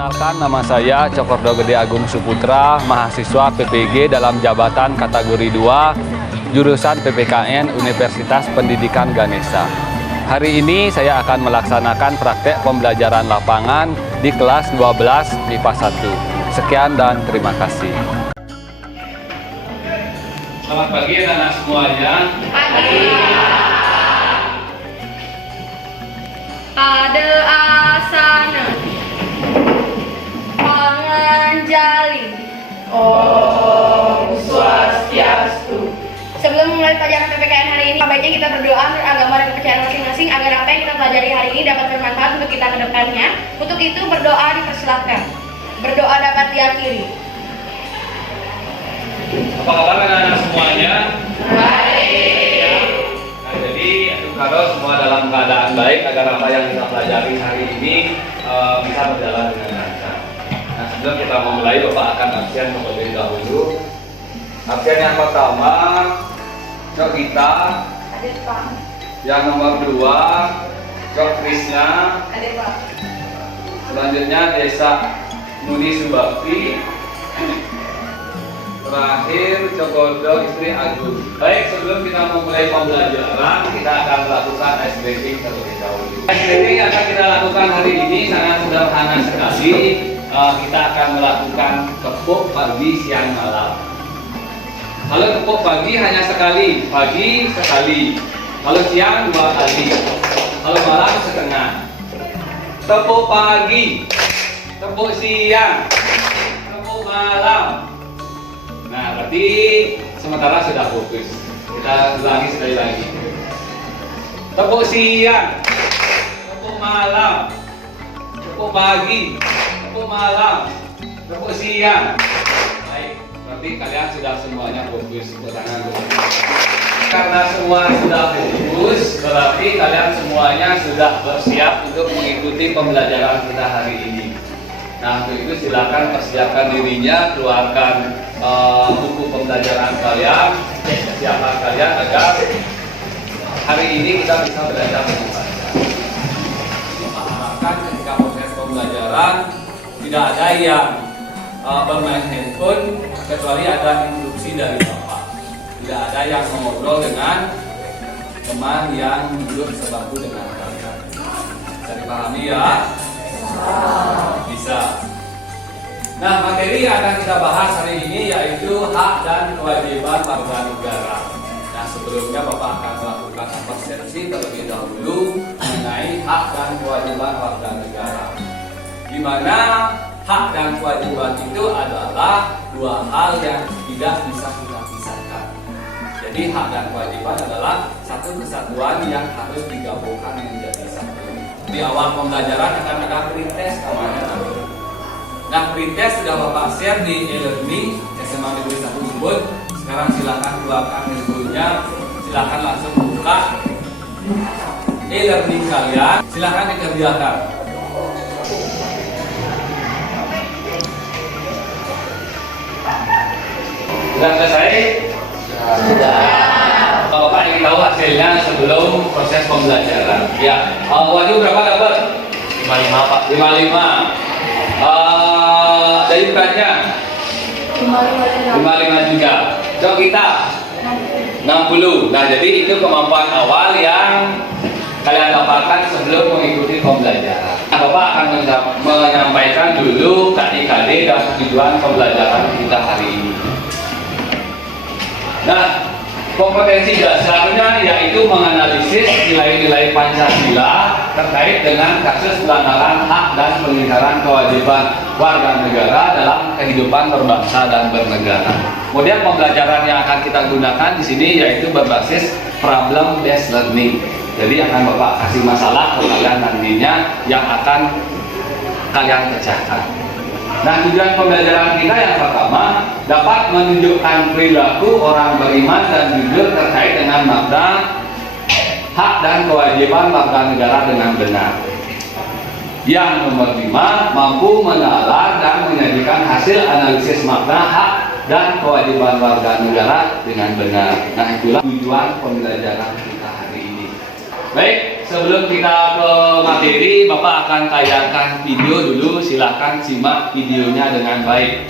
Perkenalkan, nama saya Cokordo Gede Agung Suputra, mahasiswa PPG dalam jabatan kategori 2, jurusan PPKN Universitas Pendidikan Ganesha. Hari ini saya akan melaksanakan praktek pembelajaran lapangan di kelas 12 MIPA 1. Sekian dan terima kasih. Selamat pagi anak-anak semuanya. Pagi. Ada asana panganjali. Om Swastiastu. Sebelum memulai pelajaran PPKN hari ini, baiknya kita berdoa menurut agama dan kepercayaan masing-masing agar apa yang kita pelajari hari ini dapat bermanfaat untuk kita ke depannya. Untuk itu berdoa dipersilakan. Berdoa dapat diakhiri. Apa kabar anak-anak semuanya? Baik. Nah, jadi kalau semua dalam keadaan baik agar apa yang kita pelajari hari ini bisa berjalan dengan lancar. Nah, sebelum kita memulai, Bapak akan absen terlebih dahulu. Absen yang pertama, Cok Gita. Hadir Pak. Yang nomor 2, Cok Krisna. Hadir Pak. Selanjutnya Desa Muni Subakti. Terakhir Cokordo Istri Agung. Baik, sebelum kita memulai pembelajaran, kita akan melakukan ice breaking terlebih dahulu. Ice breaking yang akan kita lakukan hari ini sangat sederhana sekali. Kita akan melakukan kepuk pagi, siang, malam. Kalau kepuk pagi hanya sekali, pagi sekali. Kalau siang 2 kali. Kalau malam setengah. Tepuk pagi, tepuk siang, tepuk malam. Nah, berarti sementara sudah fokus. Kita ulangi sekali lagi. Tepuk siang, tepuk malam, tepuk pagi, tepuk malam, tepuk siang. Baik, berarti kalian sudah semuanya fokus. Tangan dulu. Karena semua sudah fokus, berarti kalian semuanya sudah bersiap untuk mengikuti pembelajaran kita hari ini. Nah, untuk itu silakan persiapkan dirinya, keluarkan buku pembelajaran kalian, persiapan kalian agar hari ini kita bisa belajar dengan lancar. Harapkan ketika proses pembelajaran tidak ada yang bermain handphone kecuali ada instruksi dari Bapak. Tidak ada yang mengobrol dengan teman yang duduk sebangku dengan kalian. Bisa dipahami ya? Bisa. Nah, materi yang akan kita bahas hari ini yaitu hak dan kewajiban warga negara. Nah, sebelumnya Bapak akan melakukan absensi terlebih dahulu mengenai hak dan kewajiban warga negara. Di mana hak dan kewajiban itu adalah dua hal yang tidak bisa kita pisahkan. Jadi hak dan kewajiban adalah satu kesatuan yang harus digabungkan menjadi satu. Di awal pembelajaran akan ada pretest namanya. Nah, pretest sudah Bapak share di e-learning SMA Negeri 1 Ubud. Sekarang silakan keluarkan handphonenya, silakan langsung buka e-learning kalian, silakan dikerjakan. Sudah selesai? Sudah. Bapak ingin tahu hasilnya sebelum proses pembelajaran. Ya, wajib berapa dapat? 55 Pak. 55. Dari beratnya? 55 juga. Cok kita? 60. Nah, jadi itu kemampuan awal yang kalian dapatkan sebelum mengikuti pembelajaran. Nah, Bapak akan menyampaikan dulu KIKD dan tujuan pembelajaran kita hari ini. Nah, kompetensi dasarnya yaitu menganalisis nilai-nilai Pancasila terkait dengan kasus pelanggaran hak dan pelanggaran kewajiban warga negara dalam kehidupan berbangsa dan bernegara. Kemudian pembelajaran yang akan kita gunakan di sini yaitu berbasis problem based learning. Jadi akan Bapak kasih masalah ke kalian nantinya yang akan kalian pecahkan. Nah, tujuan pembelajaran kita yang pertama dapat menunjukkan perilaku orang beriman dan jujur terkait dengan makna hak dan kewajiban warga negara dengan benar. Yang nomor 5, mampu menalar dan menyajikan hasil analisis makna hak dan kewajiban warga negara dengan benar. Nah, itulah tujuan pembelajaran kita hari ini. Baik, sebelum kita ke materi, Bapak akan tayangkan video dulu. Silahkan simak videonya dengan baik.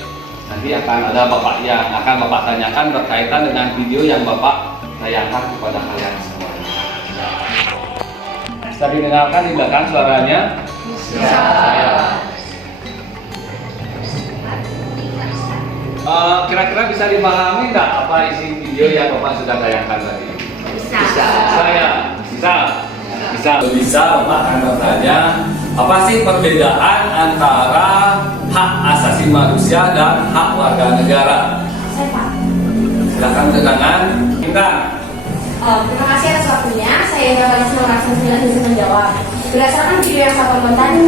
Nanti akan ada Bapak yang akan Bapak tanyakan berkaitan dengan video yang Bapak tayangkan kepada kalian semua. Bisa didengarkan di belakang suaranya? Bisa. Kira-kira bisa dipahami nggak apa isi video yang Bapak sudah tayangkan tadi? Bisa. Saya bisa Bapak akan bertanya apa sih perbedaan antara hak asasi manusia dan hak warga negara? Saya Pak. Silakan tegangan kita. Terima kasih atas waktunya. Saya Bapak Ismail Rasul bisa menjawab. Berdasarkan video yang saya tonton tadi,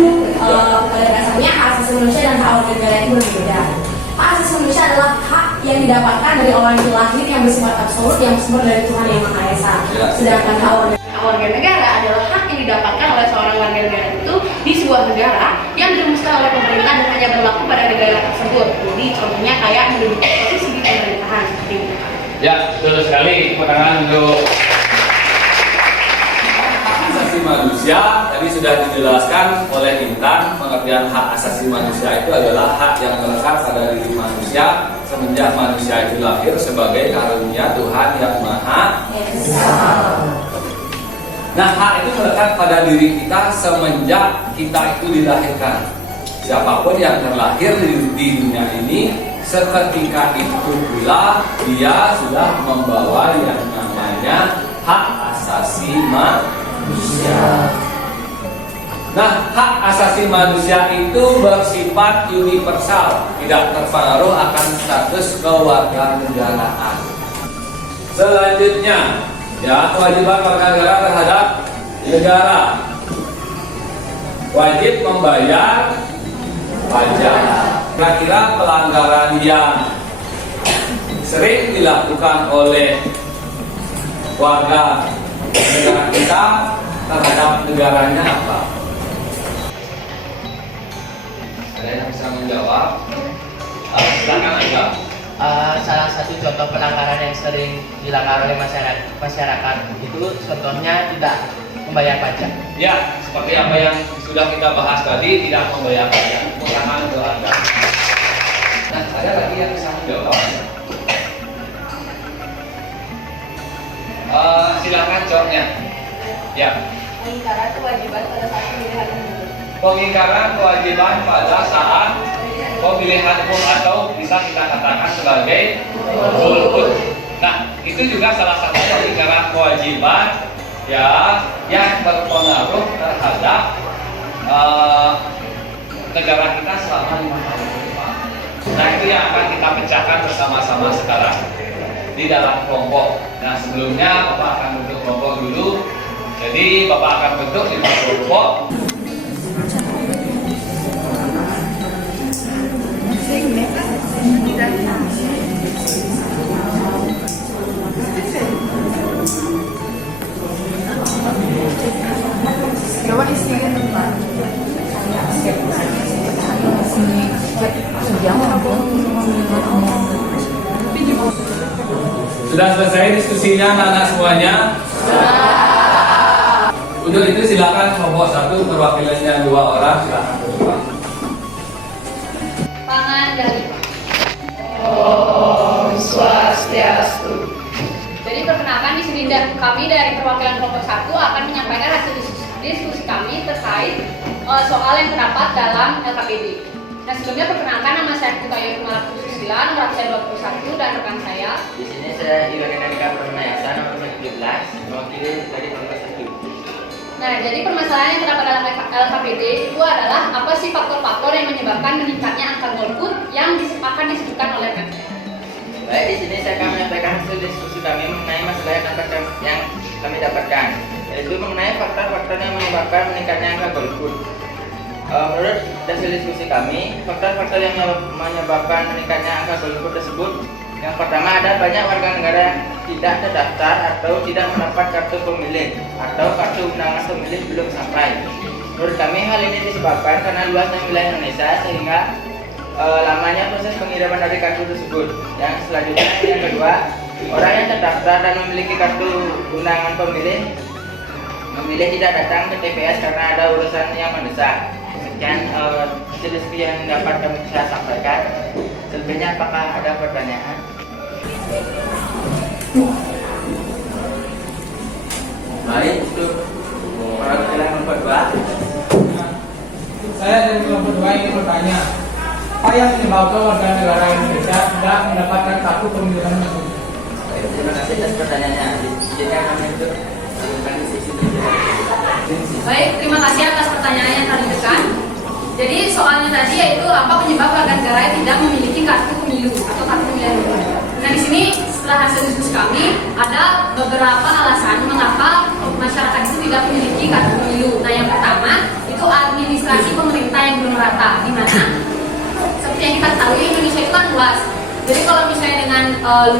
pada dasarnya hak asasi manusia dan hak warga negara itu berbeda. Hak asasi manusia adalah hak yang didapatkan dari orang yang lahir yang bersifat absolut yang bersumber dari Tuhan Yang Maha Esa. Ya. Sedangkan hak warga negara adalah hak yang didapatkan oleh seorang warga negara itu di sebuah negara yang dirumuskan oleh pemerintah dan hanya berlaku pada negara tersebut. Jadi contohnya kayak menduduki posisi di pemerintahan seperti itu. Ya, betul sekali. Tepuk tangan untuk hak asasi manusia. Tadi sudah dijelaskan oleh Intan, pengertian hak asasi manusia itu adalah hak yang melekat pada diri manusia semenjak manusia itu lahir sebagai karunia Tuhan Yang Maha Esa. Nah, hak itu melekat pada diri kita semenjak kita itu dilahirkan. Siapapun yang terlahir di dunia ini, seketika itu pula dia sudah membawa yang namanya hak asasi manusia. Nah, hak asasi manusia itu bersifat universal, tidak terpengaruh akan status kewarganegaraan. Selanjutnya, ya, kewajiban warga negara terhadap negara. Wajib membayar pajak. Kira-kira pelanggaran yang sering dilakukan oleh warga negara kita terhadap negaranya apa? Ada yang bisa menjawab? Silakan aja. Salah satu contoh pelanggaran yang sering dilanggar oleh masyarakat itu contohnya tidak membayar pajak. Ya, seperti apa yang sudah kita bahas tadi, tidak membayar pajak. Tangan ke Anda. Nah, ada lagi yang bisa menjawab? Silakan jawabnya. Ya. Pengingkaran kewajiban pada saat pemilihan umum. Pengingkaran kewajiban pada saat pemilihan umum atau bisa kita katakan sebagai golput. Nah, itu juga salah satu pengingkaran kewajiban ya yang berpengaruh terhadap negara kita selama 5 tahun ke depan. Nah, itu yang akan kita pecahkan bersama-sama sekarang di dalam kelompok. Nah, sebelumnya Bapak akan bentuk kelompok dulu. Jadi Bapak akan bentuk 5 kelompok. Sudah selesai diskusinya anak-anak semuanya? Untuk itu silakan kelompok 1 perwakilannya 2 orang, silakan berdua. Pangan dari Om Swastiastu. Jadi perkenalkan di sini kami dari perwakilan kelompok 1 akan menyampaikan hasil diskusi kami terkait soal yang terdapat dalam LKPD. Nah, sebelumnya perkenalkan, nama saya Kutayo Kumala Susila, nomor absen 21 dan rekan saya. Di sini saya Iwayan Andika Purnayasa nomor 17, mewakili dari kelompok 1. Nah, jadi permasalahan yang terdapat dalam LKPD itu adalah apa sih faktor-faktor yang menyebabkan meningkatnya angka golput yang akan disebutkan oleh PT. Baik, di sini saya akan menyampaikan hasil diskusi kami mengenai masalah yang kami dapatkan, yaitu mengenai faktor-faktor yang menyebabkan meningkatnya angka golput. Menurut hasil diskusi kami, faktor-faktor yang menyebabkan meningkatnya angka golput tersebut, yang pertama ada banyak warga negara yang tidak terdaftar atau tidak mendapat kartu pemilih atau kartu undangan pemilih belum sampai. Menurut kami hal ini disebabkan karena luasnya wilayah Indonesia sehingga lamanya proses pengiriman dari kartu tersebut. Yang selanjutnya, yang kedua, orang yang terdaftar dan memiliki kartu undangan pemilih memilih tidak datang ke TPS karena ada urusan yang mendesak. Sekian diskusi yang dapat kami saya sampaikan. Selebihnya apakah ada pertanyaan? Baik, untuk perwakilan nomor 2. Saya dari kelompok 2 ini bertanya, apa yang menyebabkan warga negara Indonesia tidak mendapatkan kartu pemilihan umum? Terima kasih atas pertanyaannya. Izinkan kami untuk melakukan sesi Baik, terima kasih atas pertanyaan yang kami berikan. Jadi soalnya tadi yaitu apa penyebab warga negara yang tidak memiliki kartu pemilu atau kartu pemilihan umum. Nah di sini setelah hasil diskusi kami ada beberapa alasan mengapa masyarakat itu tidak memiliki kartu pemilu. Nah yang pertama itu administrasi pemerintah yang belum merata, di mana seperti yang kita ketahui Indonesia itu kan luas. Jadi kalau misalnya dengan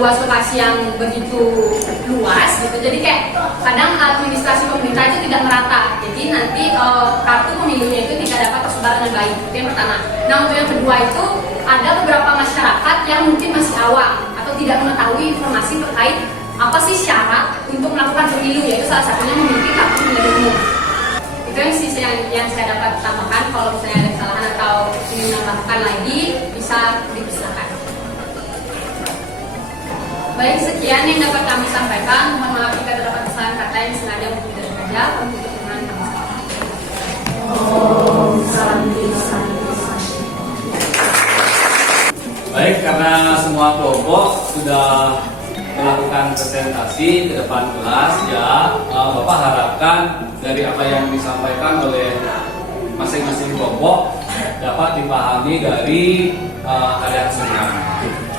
luas lokasi yang begitu luas gitu, jadi kayak kadang administrasi pemerintah itu tidak merata. Jadi nanti kartu pemilunya itu tidak dapat tersebar dengan baik. Itu yang pertama. Nah untuk yang kedua itu ada beberapa masyarakat yang mungkin masih awam atau tidak mengetahui informasi terkait apa sih syarat untuk melakukan pemilu, yaitu salah satunya memiliki kartu pemilihan umum. Itu yang sisi yang saya dapat tambahkan. Kalau misalnya ada kesalahan atau ingin menambahkan lagi bisa dipersilakan. Baik, sekian yang dapat kami sampaikan. Mohon maaf jika terdapat kesalahan kata yang sengaja maupun tidak sengaja. Untuk perkenan kami Baik, karena semua kelompok sudah melakukan presentasi ke depan kelas, ya Bapak harapkan dari apa yang disampaikan oleh masing-masing kelompok dapat dipahami dari kalian semua.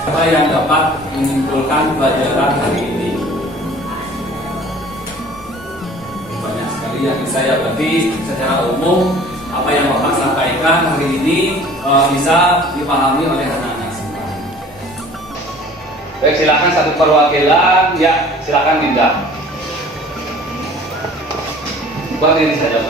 Apa yang dapat menyimpulkan pelajaran hari ini? Banyak sekali yang saya berarti secara umum apa yang Bapak sampaikan hari ini bisa dipahami oleh anak-anak semua. Baik, silakan satu perwakilan. Ya, silakan Dinda. Buat ini saja.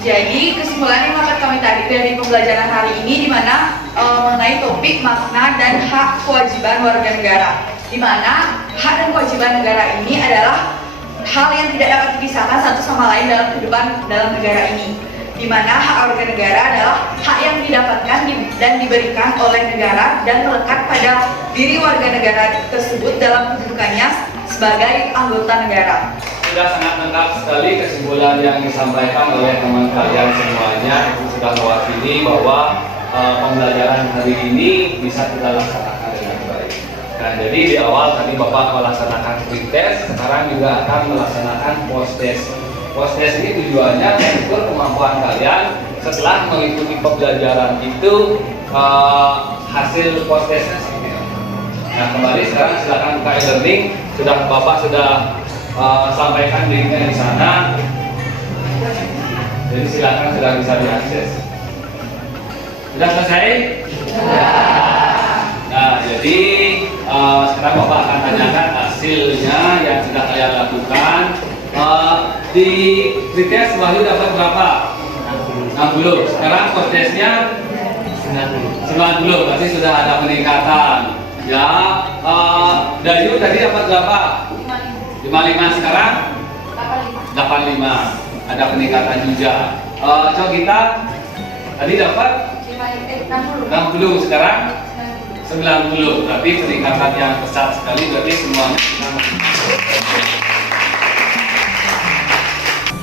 Jadi kesimpulan yang dapat kami tarik dari pembelajaran hari ini di mana mengenai topik makna dan hak kewajiban warga negara. Di mana hak dan kewajiban negara ini adalah hal yang tidak dapat dipisahkan satu sama lain dalam kehidupan dalam negara ini. Di mana hak warga negara adalah hak yang didapatkan dan diberikan oleh negara dan melekat pada diri warga negara tersebut dalam kedudukannya sebagai anggota negara. Sudah sangat lengkap sekali kesimpulan yang disampaikan oleh teman kalian semuanya. Itu sudah mewakili bahwa pembelajaran hari ini bisa kita laksanakan dengan baik. Nah, jadi di awal tadi Bapak melaksanakan pretest, sekarang juga akan melaksanakan post test. Post test ini tujuannya mengukur kemampuan kalian setelah mengikuti pembelajaran itu hasil post testnya seperti apa. Nah, kembali sekarang silakan buka e-learning. Bapak sudah sampaikan linknya di sana. Jadi silakan sudah bisa diakses. Sudah selesai? Nah, jadi sekarang Bapak akan tanyakan hasilnya yang sudah kalian lakukan. Di pretest Wahyu dapat berapa? 60. Sekarang protesnya 90. Berarti sudah ada peningkatan. Ya, Dayu tadi dapat berapa? 55. Sekarang 85. Ada peningkatan juga. Cok kita tadi dapat 60. Sekarang 90. Berarti peningkatan yang besar sekali. Berarti semuanya kita.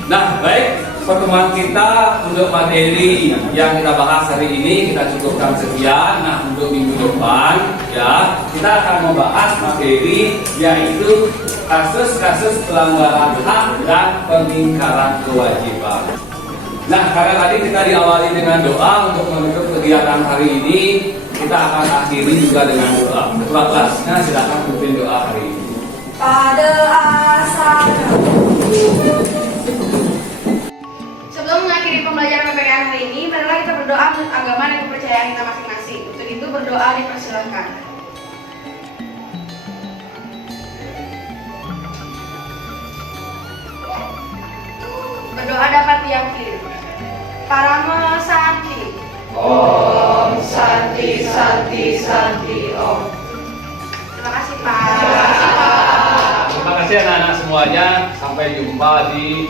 Nah, baik, pertemuan kita untuk materi yang kita bahas hari ini kita cukupkan sekian. Nah, untuk minggu depan ya kita akan membahas materi yaitu kasus-kasus pelanggaran hak dan pengingkaran kewajiban. Nah, karena tadi kita diawali dengan doa untuk menutup kegiatan hari ini, kita akan akhiri juga dengan doa. Ketua kelasnya silakan pimpin doa hari ini. Pada asalnya. Sebelum mengakhiri pembelajaran PPKN hari ini, marilah kita berdoa menurut agama dan kepercayaan kita masing-masing. Untuk itu berdoa dipersilakan. Berdoa dapat diyakini. Parama Santi. Om Santi Santi Santi Om. Terima kasih Pak. Terima kasih anak-anak semuanya. Sampai jumpa di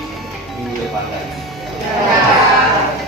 minggu depan lagi. Ya.